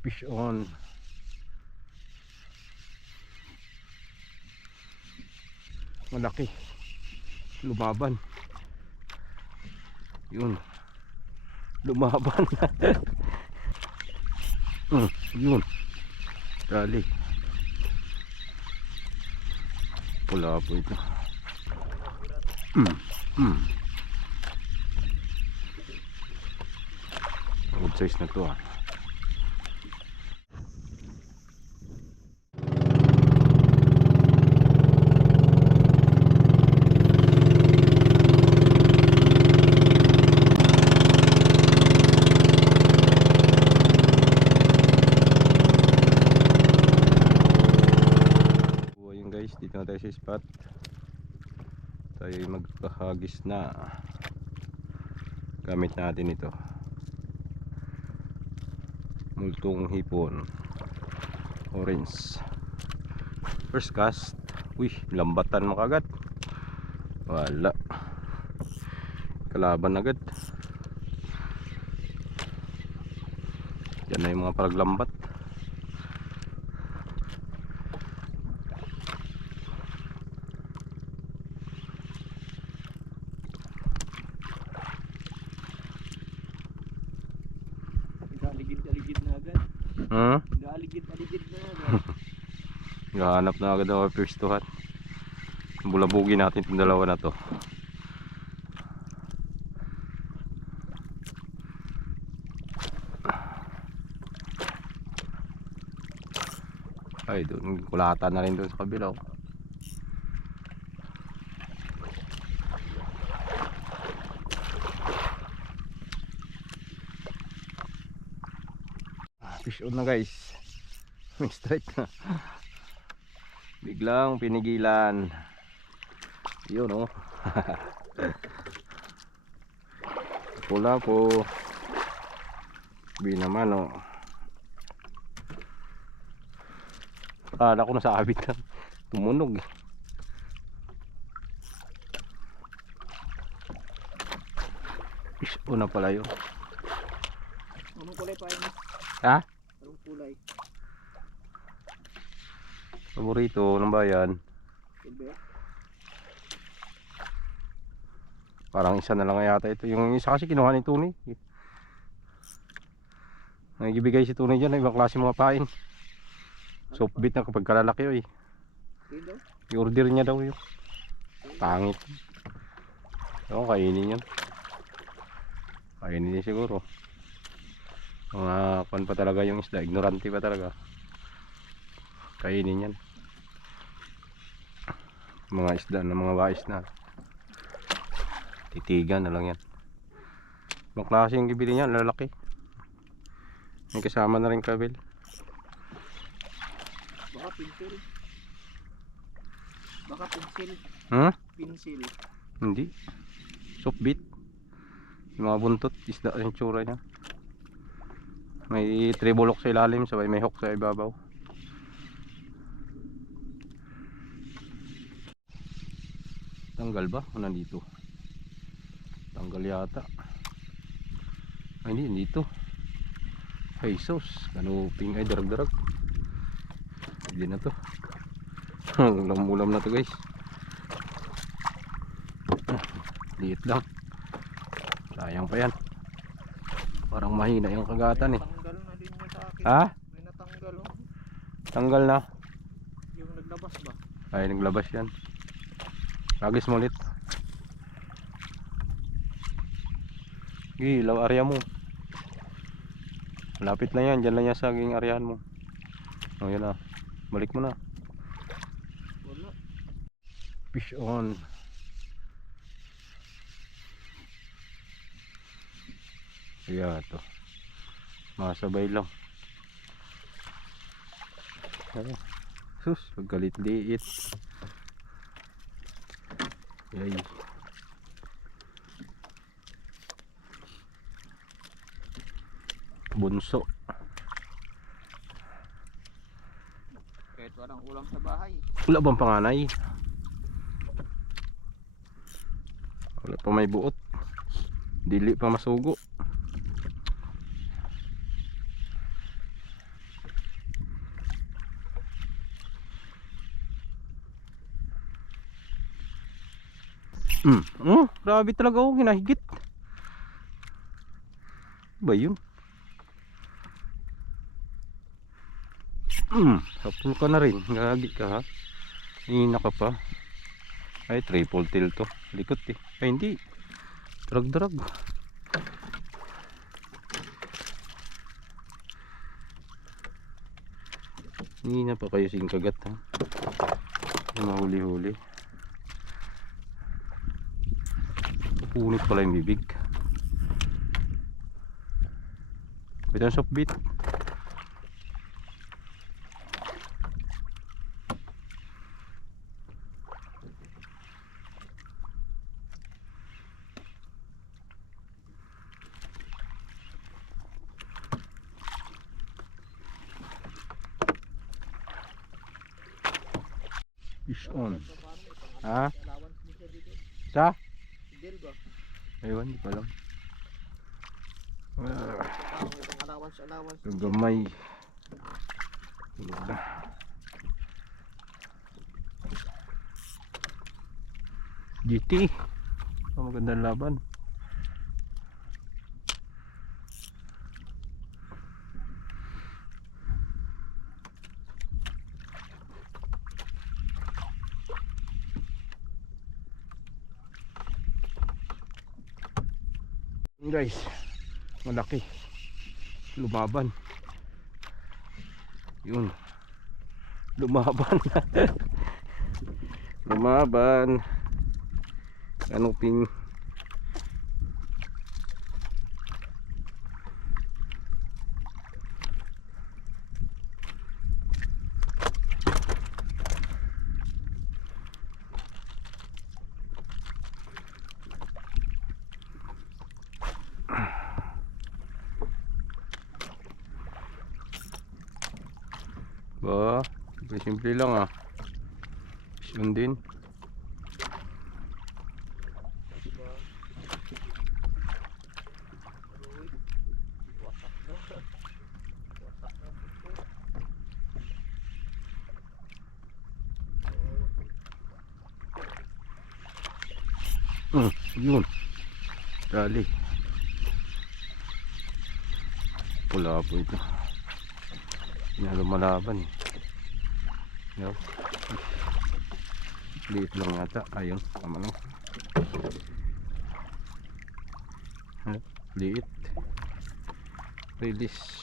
Fish on. Malaki. Lumaban. Yun. Lumaban. Yun. Dali. Pula po ito. Good size na to ah. Guys, dito na tayo sa spot. Tayo magkahagis na. Gamit natin ito. Multong hipon. Orange. First cast. Uy, lambatan mo kagad. Wala. Kalaban agad. Yan na yung mga paraglambat. Aligid na agad. Aligid na agad. Gahanap na agad ang firstuhan. Bulabugin natin itong dalawa na to. Ay, doon kulatan na rin doon sa kabila. Fish on na guys. May strike na. Biglang pinigilan. Yun oh. Pula po. Bi naman oh. Akala ko nasa abit lang. Tumunog. Fish on na pala yun. Anong kulay pa yun? Ha? Anong kulay? Paborito ng bayan. Silbe? Parang isa na lang yata ito. Yung isa kasi kinuha ni Tony. Nagibigay si Tony dyan. Ibang klase mga pain. Soft bait na kapag kalalaki yun. I-order niya daw yun. Pangit. Oo, kainin yan. Kainin niya siguro. Mga kwan pa talaga yung isda. Ignorante pa talaga. Kainin yan. Mga isda na mga wais na. Titigan na lang yan. Ibang klase yung gibili niya. Lalaki. May kasama na rin kabil. Baka pinsil. Baka pinsil. Pinsil. Hindi. Soft bait. Yung mga buntot. Isda yung tsura niya. May tribulok sa ilalim. Sabay may hook sa ibabaw. Tanggal ba? O nandito? Tanggal yata. Ay hindi, dito. Ay sus. Kanuping ay darag-darag. Hindi na to. Ulam-ulam na to guys. Liit lang. Sayang pa yan. Parang mahina yung kagatan eh. Tanggal na din yun sa akin. Ha? May natanggal oh. Tanggal na. Yung naglabas ba? Ay naglabas yan. Lagis mo ulit. Gilaw area mo. Malapit na yan. Diyan lang yan sa saging areahan mo. O yan na. Balik mo na. Wala. Fish on. Kaya ito. Masabay lang. Ay, sus, pagkalit-liit. Yay. Bunso. Kahit walang ulam sa bahay. Wala bang panganay? Wala pa may buot. Dili pa masugo. Grabe talaga ako, hinahigit. Ba yun? Sapul ka na rin. Gagi ka ha. Hina ka pa. Ay, triple tail to. Likot eh. Ay, hindi. Drag. Hina pa kayo sing kagat ha. Yung mahuli-huli. Punit pala yung bibig. Ito yung soft bait. Fish on. Ha? Sa? Del ba? Aywan, di pa lang. Allowance. Yung gamay. GT. Magandang laban. Guys, malaki, lumaban, yun, lumaban. Lumaban, anong ping ba, simple lang ah. Yun din. Yun. Dali. Pula po ito. Yan lumalaban eh. Yan. Liit lang yata. Ayun. Tama lang. Liit. Release.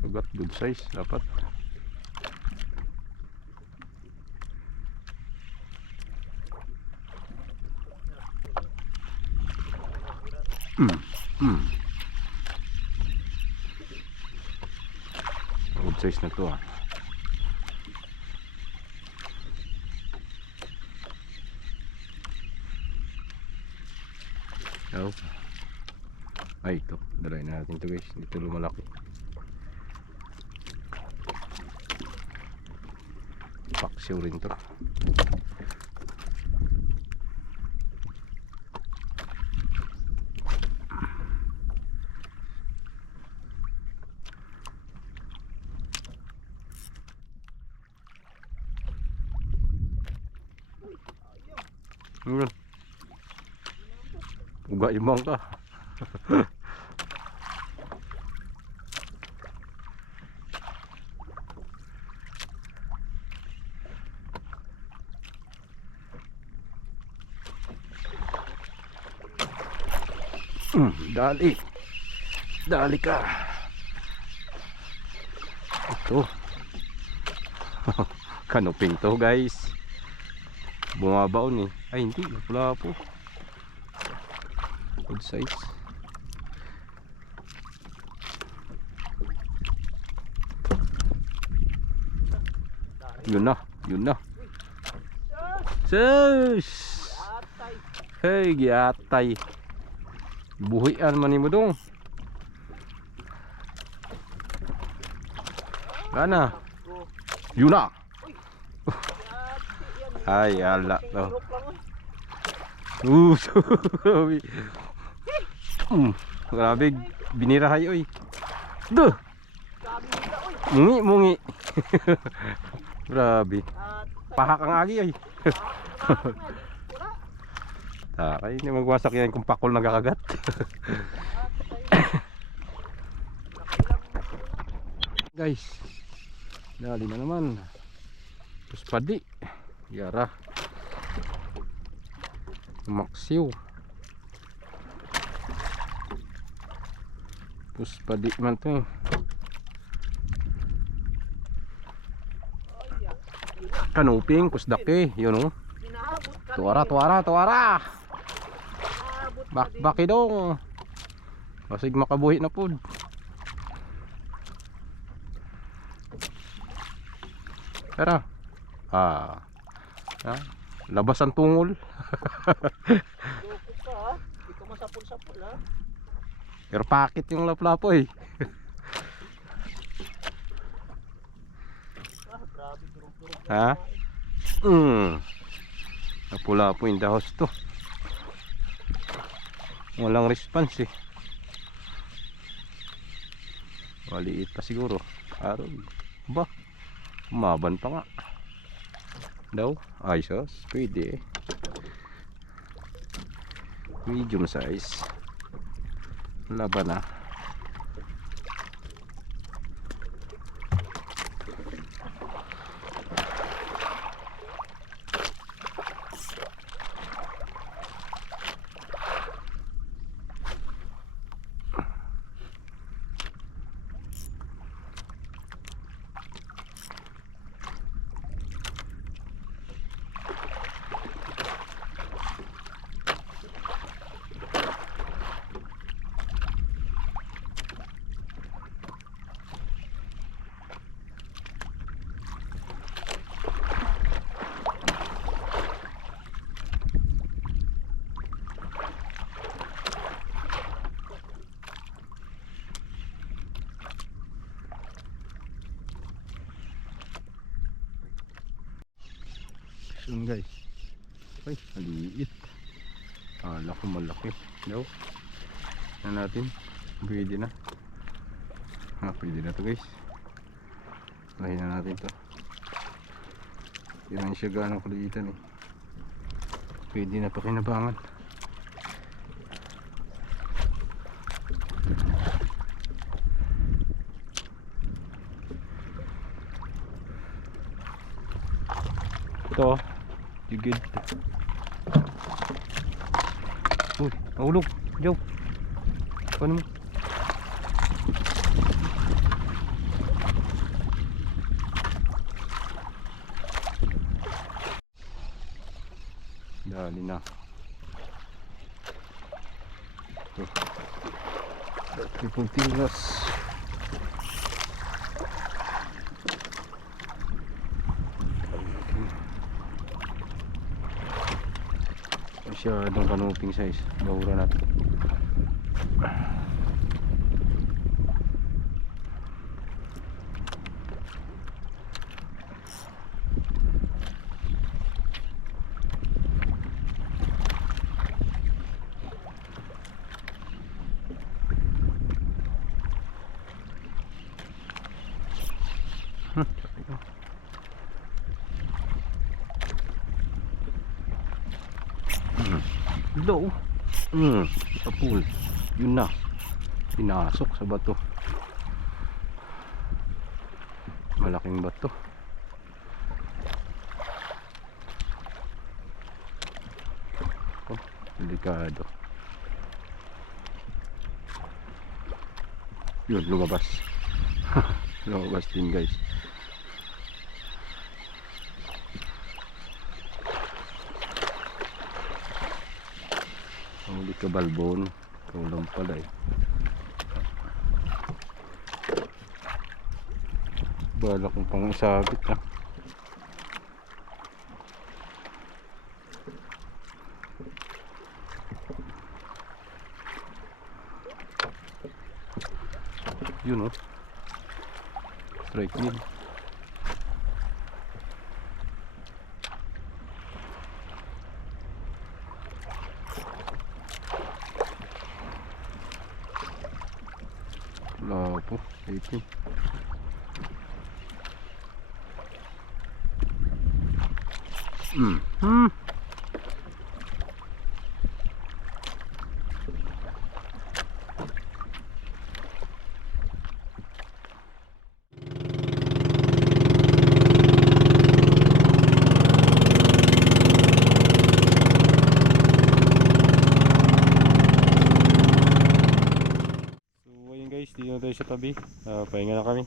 Kagat good size dapat. Good size na to ah. Oh. Ay ito, dalayin natin to guys. Dito lumalaki. Paksiw rin to. Uga imang ka. Dali. Dali ka. Ito. Kanuping to guys. Bumabaon eh. Ay hindi, wala po. Good size. Yun na, yun na. Sus! Hey, giatay. Buhian man mo dong. Kana. Yun na. Yan. Ay, ala Kasing to. hirap lang, oy. Grabe. Grabe. Binirahay, oy. Duh. Grabe nila, oy. Mungi, mungi. Grabe. At Pahak ang agi, oy. wala. Takay, hindi magwasak yan kung pakol nagkakagat. Guys, dali na naman. Puspadi. Yara. Maksiw. Puspadi man to. Kanuping, pusdaki. Yun o. Inaabot ka. Tuwara, tuwara, tuwara. Inaabot ka din. Bakbaki dong. Basig makabuhi na pod. Tara. Ah. Labas ang tungol. Loko ka, ha? Hindi ka masapol-sapol, ha? Pero pakit yung laplapo eh. Grabe, durog-durog. Ha? Napula po yung dahos to. Walang response eh. Maliit pa siguro. Aron. Ba? Umaban pa nga. Daw? Ay sus. Pwede eh. Medium size. Laban na. Yun guys. Ay, maliit. Kala ko malaki. Daw. Na natin. Pwede na. Pwede na to guys. Lahin na natin to. Hindi man siya ganang kulitan eh. Pwede na pakinabangan. Ito. Jigid. Uy, nahulog. Jow. Paano mo? Dali na. Ito. Triple tilas. Masyadong kanuping size. Bahura natin. Low. Sa pool. Yun na. Pinasok sa bato. Malaking bato. Oh, delikado. Yun, lumabas. Lumabas din guys. Huli ka balbon. Kulang pala eh. Bala kong pang isabit ha. Yun oh. Strike mid. Wala po. Ipin. So ayun guys, dito na tayo sa tabi. Pahinga na kami.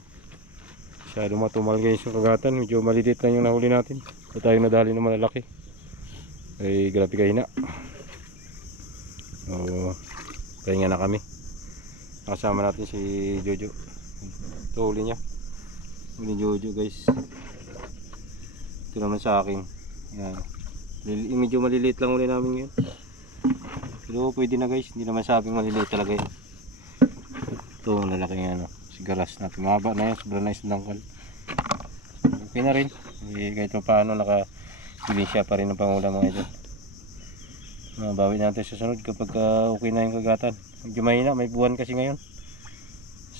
Masyado matumal guys yung kagatan. Medyo malilit lang yung nahuli natin. Ito tayong nadali na malalaki. Ay grabe kahina. So pahinga na kami. Kasama natin si Jojo. Ito huli niya. Huli Jojo guys. Ito naman sa akin. Yan. Medyo maliliit lang huli namin ngayon. Pero pwede na guys. Hindi naman sabing maliliit talaga yun. Ito ang lalaking ano. Sigaras natin. Mahaba na yan. Sobrang nice dangkal. Okay na rin. Kahit paano naka-silisya pa rin ang pangulam mga idol. Bawi natin sa sunod kapag okay na yung kagatan. Medyo mahina. May buwan kasi ngayon.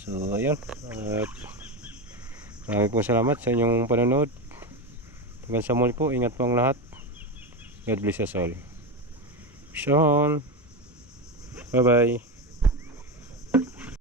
So ayun. At maraming po salamat sa inyong panonood. Hanggang sa muli po. Ingat po ang lahat. God bless us all. Peace on. Bye bye.